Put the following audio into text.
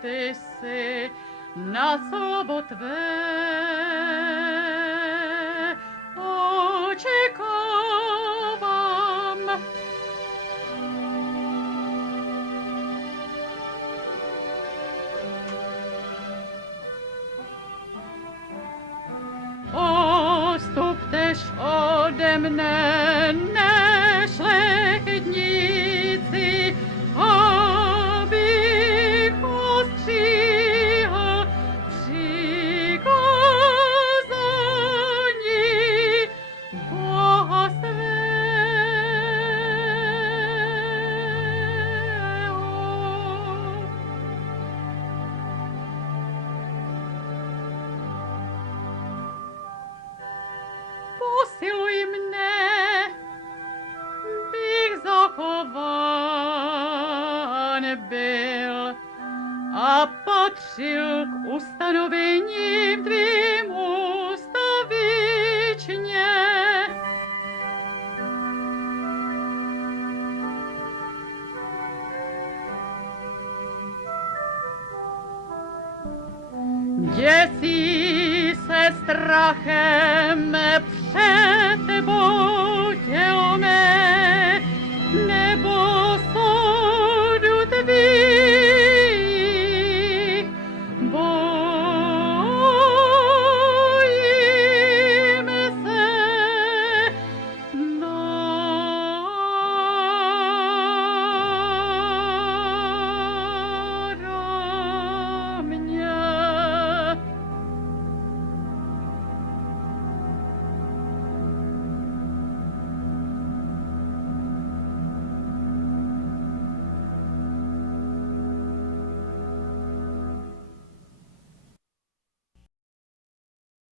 ty jsi na slovo tvé očekávám. Odstuptež ode mne nešlechetníci, abych ostříhal přikázání Boha svého. Posiluj mne, bych zachován byl a patřil k ustanovením tvým ustavičně. Děsí se strachem před